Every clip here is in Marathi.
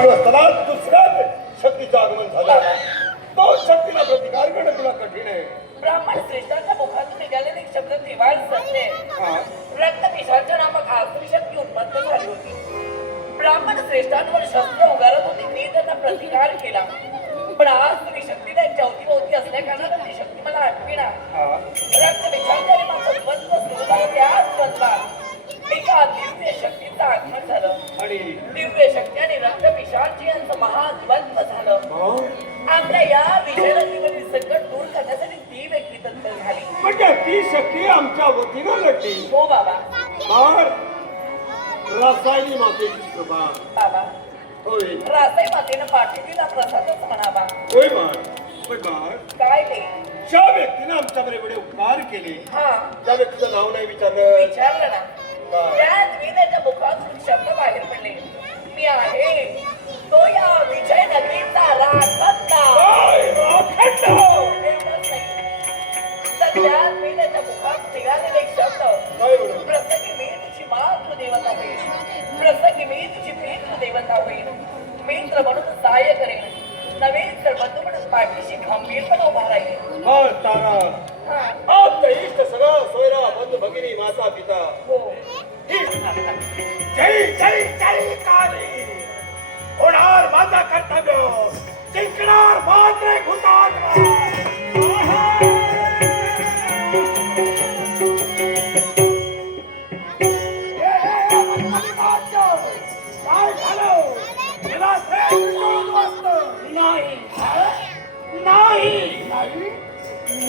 असताना दुसऱ्याच शक्तीचं आगमन झालं. तो शक्तीला प्रतिकार करणं तुला कठीण आहे. ब्राह्मण श्रेष्ठांच्या मुखातून निघालेले एक शब्द त्रिवार सत्य. रक्त पिशाच्या नामक आसुरी शक्ती उत्पन्न झाली होती. ब्राह्मण श्रेष्ठांवर शस्त्र उगारत होती मी त्यांना प्रतिकार केला. पण आसुरी शक्ती त्यांच्या अवतीभोवती असल्या बाबा. रसायनी मातेची कृपा बाबा. होय. रासाई मातेनं प्रसादच म्हणावा. होय बाळ पण बाळ काय ते? ज्या व्यक्तीनं आमच्यावर एवढे उपकार केले हा. त्या व्यक्तीचं नाव नाही विचारलं. विचारलं ना. त्यात मी त्याच्या मुखातून शब्द बाहेर पडले. मी आहे. राहील हा तारा हा आपलं इष्ट सगळं सोयरा बंधू भगिनी माता पिता हो जय जय जय काली होणार माझा कर्तव्य जिंकणार मात्र काय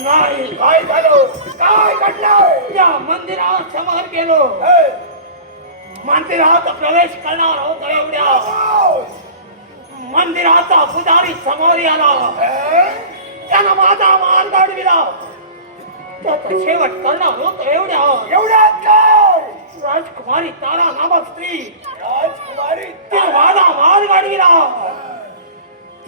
नाही. काय झालं? काय घडलं त्या मंदिरात समोर गेलो. हे, मंदिरात प्रवेश करणार होतो एवढ्या? मंदिराचा पुजारी समोर आला. हे? त्यानं माझा मार्ग अडविला. त्याचा शेवट करणार होतो एवढ्या. एवढ्यात काय? राजकुमारी तारा नामक स्त्री. राजकुमारी त्या माझा मार्ग अडविला.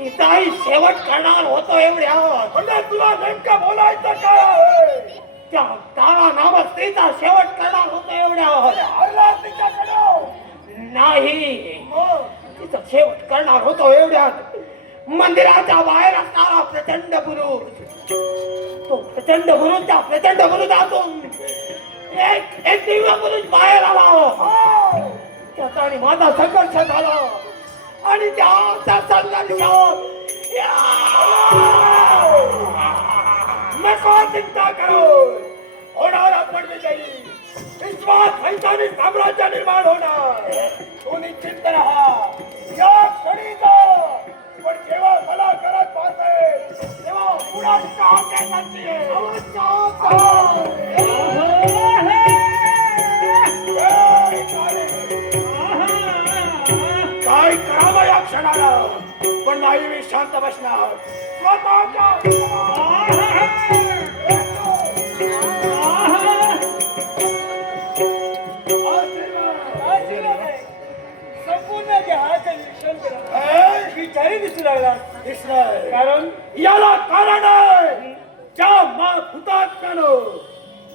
तिचाही शेवट करणार होतो एवढ्या म्हणजे तुला नेमकं बोलायचं काय आहे? त्या तारा नामक स्त्रीचा शेवट करणार होतो एवढ्या तिच्याकडं. नाही. तिचा शेवट करणार होतो एवढ्यात मंदिराच्या बाहेर असणारा प्रचंड पुरुष तो प्रचंड पुरुष त्या प्रचंड पुरुषातून एक एक दिव्य पुरुष बाहेर आला. त्याचा आणि माझा संघर्ष झाला. आणि त्याचा संघर्ष नको चिंता करू. होणार आपण विजयी. विश्वास सैतानी साम्राज्य निर्माण होणार. तू निश्चित राहा. या क्षणी जा पण जेव्हा मला करत पाहते तेव्हा पुढा काम शांत बसणार संपूर्ण देहाचं निरीक्षण विचारी दिसू लागला कारण याला कारण आहे ज्या मा हुतात्म्यानं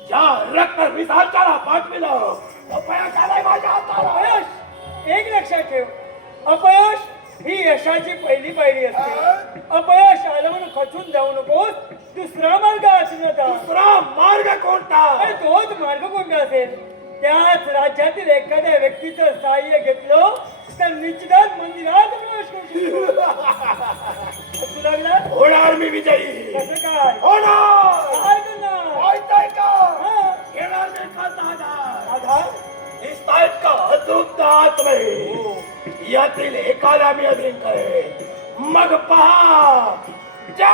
ज्या रक्त विसाच्याला पाठविलं तो पयास आलाय माझ्या हाताला. अपयश. एक लक्षात ठेव. अपयश ही यशाची पहिली पायरी असते. अपयश आलं म्हणून खचून जाऊ नकोस. दुसरा मार्ग असण्याचा दुसरा मार्ग कोणता? आणि तोच मार्ग कोणता असेल? त्याच राज्यातील एखाद्या व्यक्तीचं सहाय्य घेतलं तर निश्चितच मंदिरात प्रवेश करू शकतो. लागला होणार मी विजयी. कसं काय? होणार. काय करणार? माहिताय का? हा, घेणार मी खात आधार आधार? दिसतायत का? अचूक आत्मे. यातील एकाला मी अधीन करे मग पहा. जा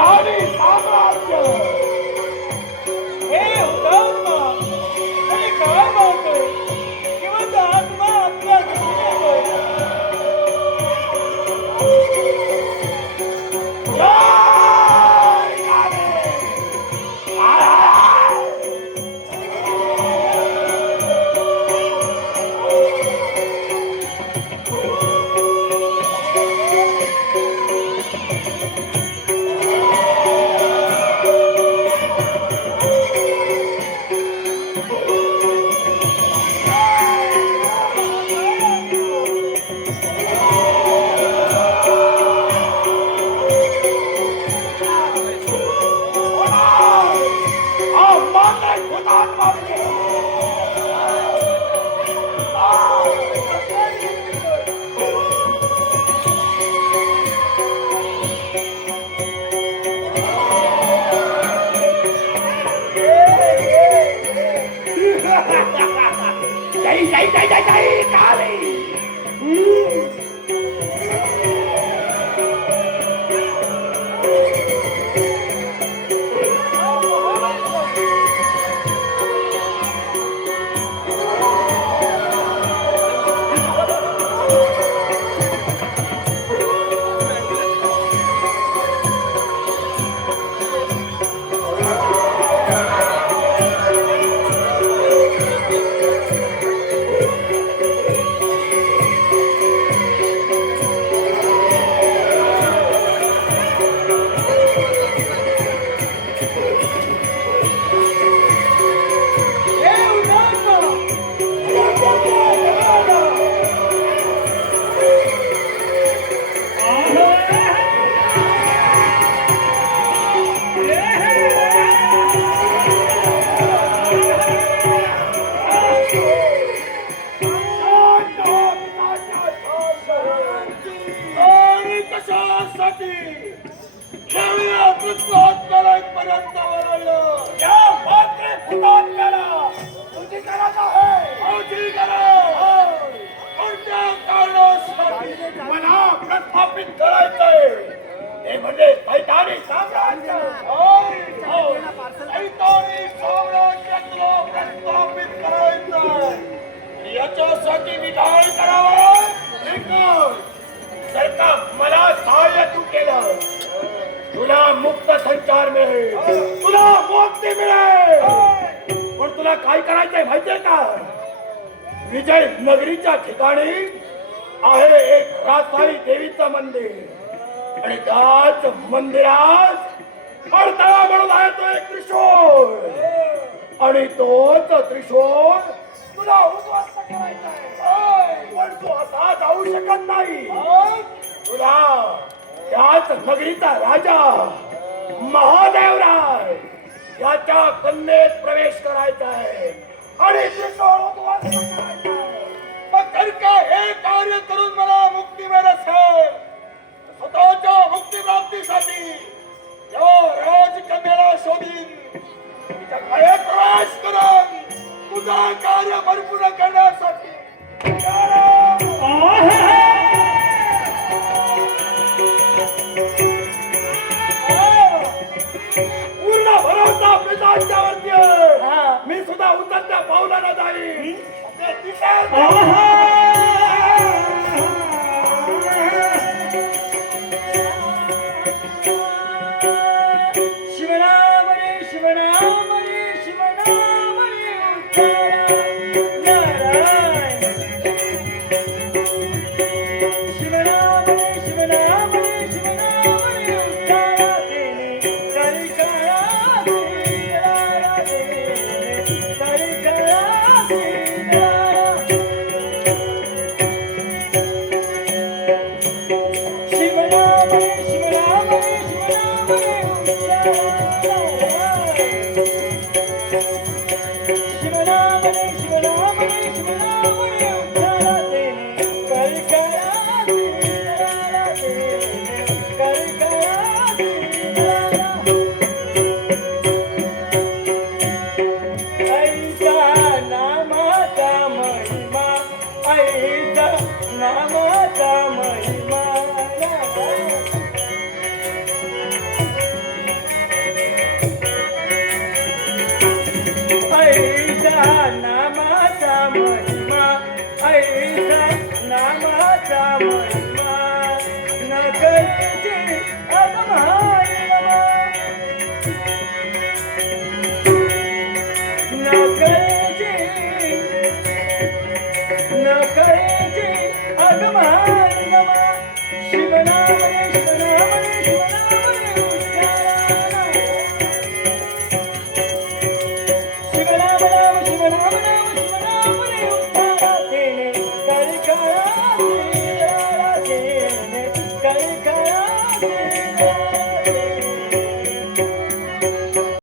जय जय जय जय काली ते म्हणजे सैतानी साम्राज्य. होय, साम्राज्य तुला प्रस्थापित याच्यासाठी मी काय करावं मला सहाय्य तू केलं. तुला मुक्त संचार मिळेल. तुला मुक्ती मिळेल. पण तुला काय करायचंय माहितीये का? विजय नगरीच्या ठिकाणी आहे एक राजधानी देवीचं मंदिर. आणि त्याच मंदिरात अडथळा म्हणून आहे तो एक त्रिशूळ. आणि तोच त्रिशोर तुला उपवास करायचा पण तू असा जाऊ शकत नाही. तुला त्याच नगरीचा राजा महादेवराय याच्या कन्येत प्रवेश करायचा आहे. आणि त्रिशूळ उपवास करायचा मग का हे कार्य करून मला मुक्ती मिळत असेल मुक्ती प्राप्तीसाठी या राजकन्याला शोधीन तिच्या गळ्यात प्रवेश करून तुझा कार्य भरपूर करण्यासाठी पूर्ण पिताच्यावरती आहे. मी सुद्धा उतरत्या पावलाला जाईन. ते Thank you.